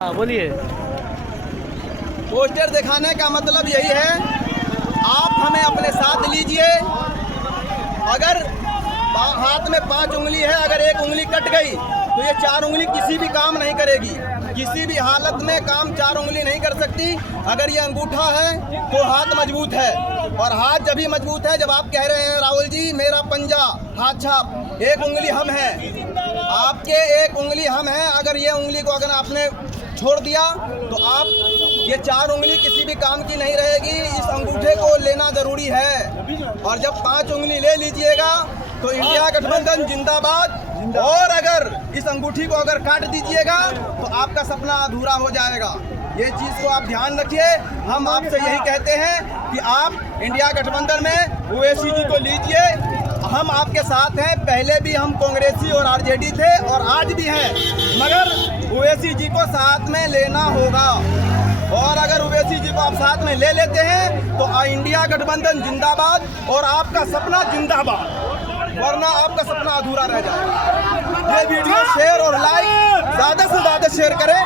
बोलिए। पोस्टर दिखाने का मतलब यही है, आप हमें अपने साथ लीजिए। अगर हाथ में 5 उंगली है, अगर एक उंगली कट गई तो ये 4 उंगली किसी भी काम नहीं करेगी। किसी भी हालत में काम 4 उंगली नहीं कर सकती। अगर ये अंगूठा है तो हाथ मजबूत है, और हाथ जब भी मजबूत है जब आप कह रहे हैं राहुल जी मेरा पंजा हाथ छाप, एक उंगली हम है, आपके एक उंगली हम है। अगर ये उंगली को अगर आपने छोड़ दिया तो आप ये 4 उंगली किसी भी काम की नहीं रहेगी। इस अंगूठे को लेना जरूरी है, और जब 5 उंगली ले लीजिएगा तो इंडिया गठबंधन जिंदाबाद। और अगर इस अंगूठी को अगर काट दीजिएगा तो आपका सपना अधूरा हो जाएगा। ये चीज़ को आप ध्यान रखिए। हम आपसे यही कहते हैं कि आप इंडिया गठबंधन में ओवैसी जी को लीजिए। हम आपके साथ हैं। पहले भी हम कांग्रेसी और आरजेडी थे और आज भी हैं, मगर ओवैसी जी को साथ में लेना होगा। और अगर ओवैसी जी को आप साथ में ले लेते हैं तो इंडिया गठबंधन जिंदाबाद और आपका सपना जिंदाबाद, वरना आपका सपना अधूरा रह जाएगा। ये वीडियो शेयर और लाइक ज़्यादा से ज़्यादा शेयर करें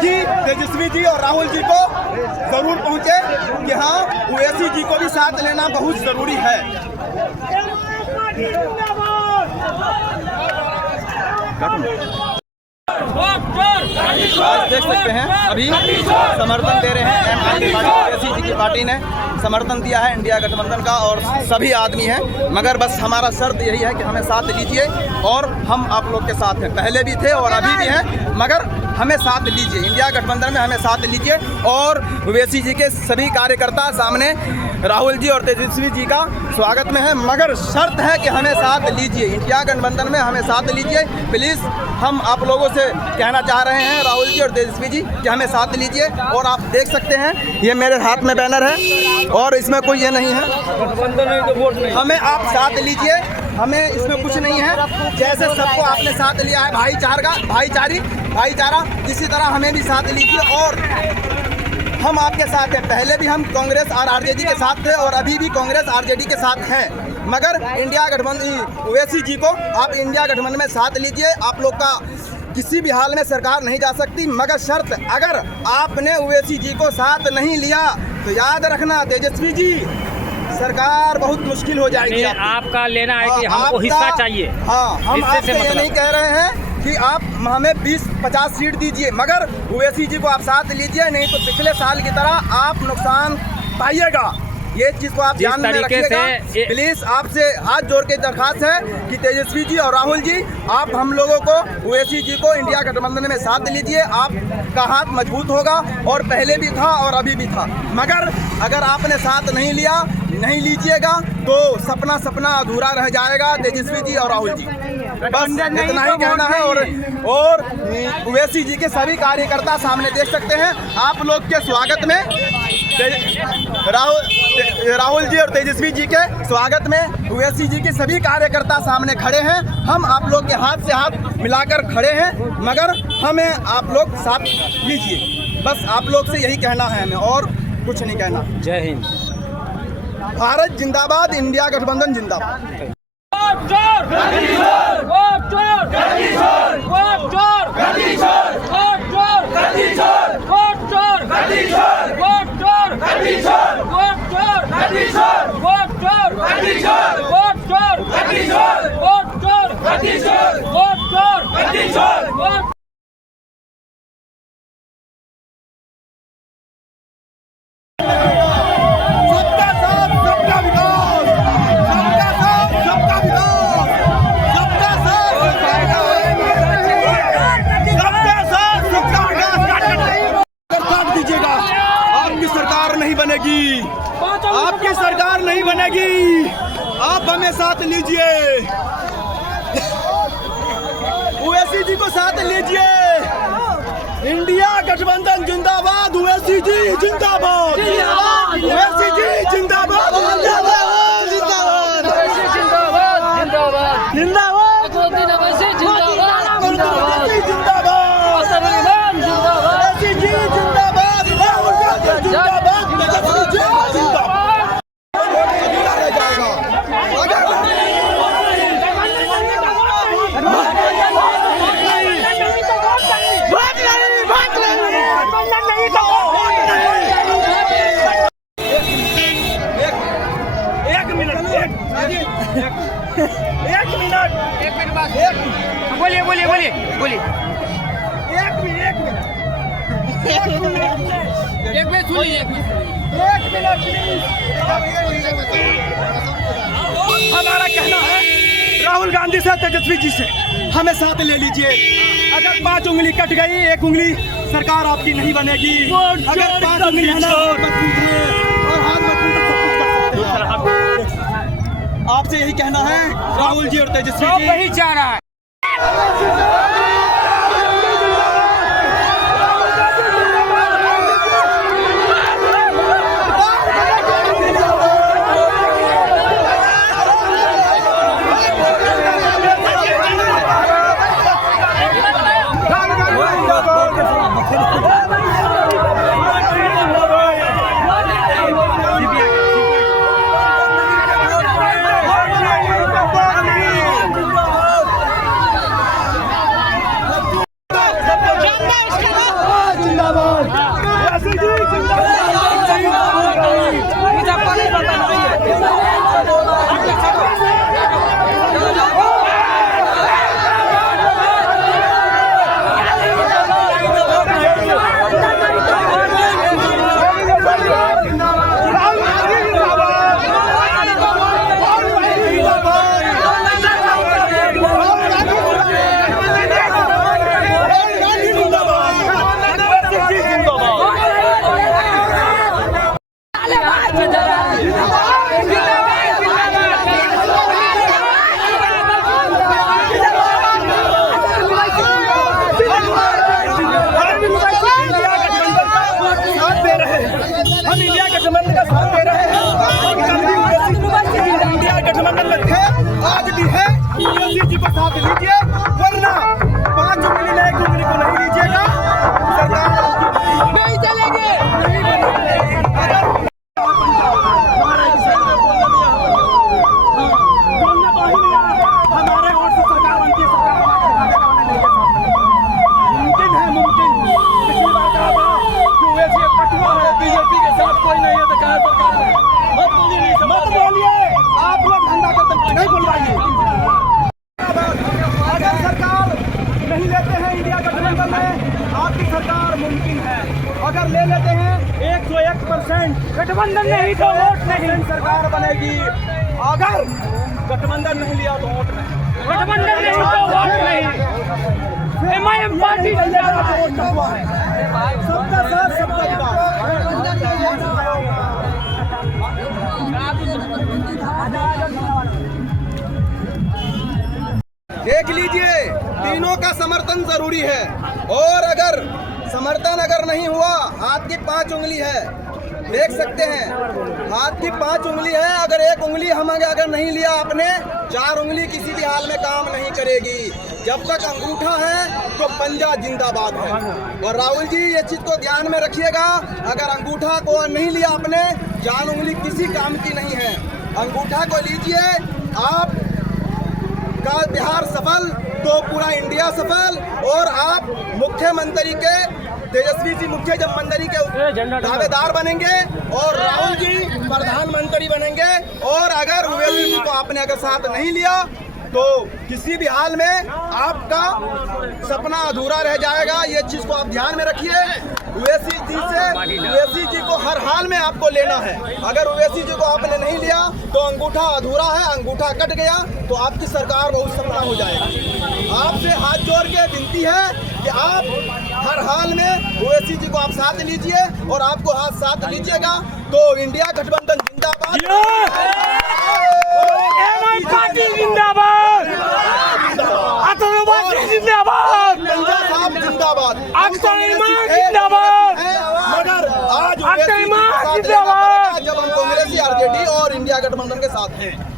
कि तेजस्वी जी और राहुल जी को ज़रूर पहुँचे कि हाँ ओवैसी जी को भी साथ लेना बहुत ज़रूरी है। आज देख सकते हैं अभी समर्थन दे रहे हैं ओवैसी जी की पार्टी ने समर्थन दिया है इंडिया गठबंधन का, और सभी आदमी हैं। मगर बस हमारा शर्त यही है कि हमें साथ लीजिए, और हम आप लोग के साथ हैं, पहले भी थे और अभी भी हैं, मगर हमें साथ लीजिए। इंडिया गठबंधन में हमें साथ लीजिए। और ओवैसी जी के सभी कार्यकर्ता सामने राहुल जी और तेजस्वी जी का स्वागत में है, मगर शर्त है कि हमें साथ लीजिए। इंडिया गठबंधन में हमें साथ लीजिए प्लीज़। हम आप लोगों से कहना चाह रहे हैं राहुल जी और तेजस्वी जी कि हमें साथ लीजिए। और आप देख सकते हैं ये मेरे हाथ में बैनर है और इसमें कोई ये नहीं है, हमें आप साथ लीजिए। हमें इसमें कुछ नहीं है, जैसे सबको आपने साथ लिया है भाईचारा, इसी तरह हमें भी साथ लीजिए। और हम आपके साथ हैं। पहले भी हम कांग्रेस और आरजेडी के साथ थे और अभी भी कांग्रेस आरजेडी के साथ हैं, मगर इंडिया गठबंधन ओवैसी जी को आप इंडिया गठबंधन में साथ लीजिए। आप लोग का किसी भी हाल में सरकार नहीं जा सकती, मगर शर्त, अगर आपने ओवैसी जी को साथ नहीं लिया तो याद रखना तेजस्वी जी, सरकार बहुत मुश्किल हो जाएगी। आपका लेना है कि हमको हिस्सा चाहिए। हाँ, हम आपसे ये नहीं कह रहे हैं कि आप हमें 20-50 सीट दीजिए, मगर ओवैसी जी को आप साथ लीजिए, नहीं तो पिछले साल की तरह आप नुकसान पाइएगा। ये चीज़ को आप ध्यान में रखिएगा प्लीज़। आपसे हाथ जोड़ के दरखास्त है कि तेजस्वी जी और राहुल जी आप हम लोगों को ओवैसी जी को इंडिया गठबंधन में साथ लीजिए। आपका हाथ मजबूत होगा, और पहले भी था और अभी भी था, मगर अगर आपने साथ नहीं लिया, नहीं लीजिएगा तो सपना अधूरा रह जाएगा। तेजस्वी जी और राहुल जी, बस इतना ही कहना है। और ओवैसी जी के सभी कार्यकर्ता सामने देख सकते हैं आप लोग के स्वागत में, राहुल जी और तेजस्वी जी के स्वागत में ओवैसी जी के सभी कार्यकर्ता सामने खड़े हैं। हम आप लोग के हाथ से हाथ मिलाकर खड़े हैं, मगर हमें आप लोग साथ लीजिए। बस आप लोग से यही कहना है, हमें और कुछ नहीं कहना। जय हिंद। भारत जिंदाबाद, इंडिया गठबंधन जिंदाबाद। आपकी सरकार नहीं बनेगी, आप हमें साथ लीजिए, ओवैसी जी को साथ लीजिए। इंडिया गठबंधन जिंदाबाद, ओवैसी जी जिंदाबाद, ओवैसी जी जिंदाबाद, जिंदाबाद, जिंदाबाद, जिंदाबाद, बोलिए बोलिए बोलिए बोलिए। एक मिनट सुन लीजिए। हमारा कहना है राहुल गांधी से, तेजस्वी जी से हमें साथ ले लीजिए। अगर 5 उंगली कट गई, 1 उंगली सरकार आपकी नहीं बनेगी। अगर 5 उंगली है ना, मजबूत है और हाथ मजबूत है, सब कुछ कर सकते हैं। आपसे यही कहना है राहुल जी और तेजस्वी जी। वही चाह रहा है। हम इंडिया गठबंधन का साथ दे रहे हैं। इंडिया गठबंधन में थे, आज भी है। तेजस्वी जी को साथ लीजिए, वरना 5 उंगली में 1 उंगली को नहीं लीजिएगा, सरकार नहीं चलेगी। हमारे और से सरकार बनती है, मुमकिन है, मुमकिन। पिछली बार कहा था कि वैसे पटवा है, बीजेपी के साथ कोई नहीं है, तो कहा सरकार है। मत बोलिए, आप लोग धंधा करते नहीं बोलवाइए। अगर सरकार नहीं लेते हैं इंडिया गठबंधन में, आपकी सरकार मुमकिन है। अगर ले लेते हैं 101% गठबंधन नहीं तो वोट नहीं। सरकार बनेगी। अगर गठबंधन नहीं लिया तो वोट नहीं। गठबंधन नहीं तो वोट नहीं। एमआईएम पार्टी सबका साथ सबका विकास। देख लीजिए, तीनों का समर्थन जरूरी है। और अगर समर्थन नहीं हुआ, हाथ की 5 उंगली है, देख सकते हैं, हाथ की 5 उंगली है। अगर 1 उंगली हम अगर नहीं लिया आपने, 4 उंगली किसी भी हाल में काम नहीं करेगी। जब तक अंगूठा है तो पंजा जिंदाबाद है। और राहुल जी ये चीज को ध्यान में रखिएगा, अगर अंगूठा को नहीं लिया आपने, 4 उंगली किसी काम की नहीं है। अंगूठा को लीजिए, आप का बिहार सफल तो पूरा इंडिया सफल। और आप मुख्यमंत्री के, तेजस्वी जी मुख्यमंत्री के दावेदार बनेंगे और राहुल जी प्रधानमंत्री बनेंगे। और अगर ओवैसी जी को आपने अगर साथ नहीं लिया तो किसी भी हाल में आपका सपना अधूरा रह जाएगा। ये चीज को आप ध्यान में रखिए। ओवैसी जी को हर हाल में आपको लेना है। अगर ओवैसी जी को आपने नहीं लिया तो अंगूठा अधूरा है, अंगूठा कट गया तो आपकी सरकार बहुत सपना हो जाएगा। आपसे हाथ जोड़ के विनती है कि आप हर हाल में ओवैसी जी को आप साथ लीजिए। और आपको हाथ साथ लीजिएगा तो इंडिया गठबंधन जिंदाबाद, पार्टी जिंदाबाद, आतंकवादी जिंदाबाद, पंजा साहब जिंदाबाद, जिंदाबाद। मगर आज जिंदाबाद। जब हम कांग्रेसी, आरजेडी और इंडिया गठबंधन के साथ हैं।